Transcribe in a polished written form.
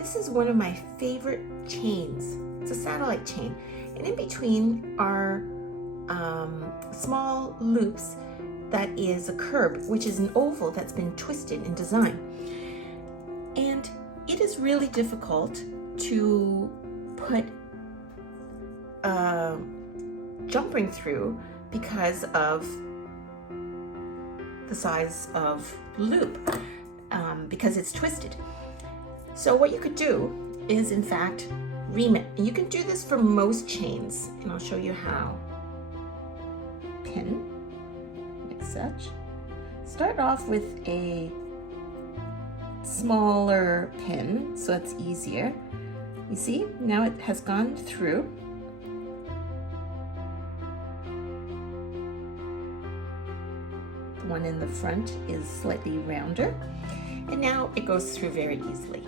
This is one of my favorite chains. It's a satellite chain, and in between are small loops that is a curb, which is an oval that's been twisted in design. And it is really difficult to put a jump ring through because of the size of the loop, because it's twisted. So what you could do is, in fact, ream it. And you can do this for most chains, and I'll show you how. Pin, like such. Start off with a smaller pin, so it's easier. You see, now it has gone through. The one in the front is slightly rounder, and now it goes through very easily.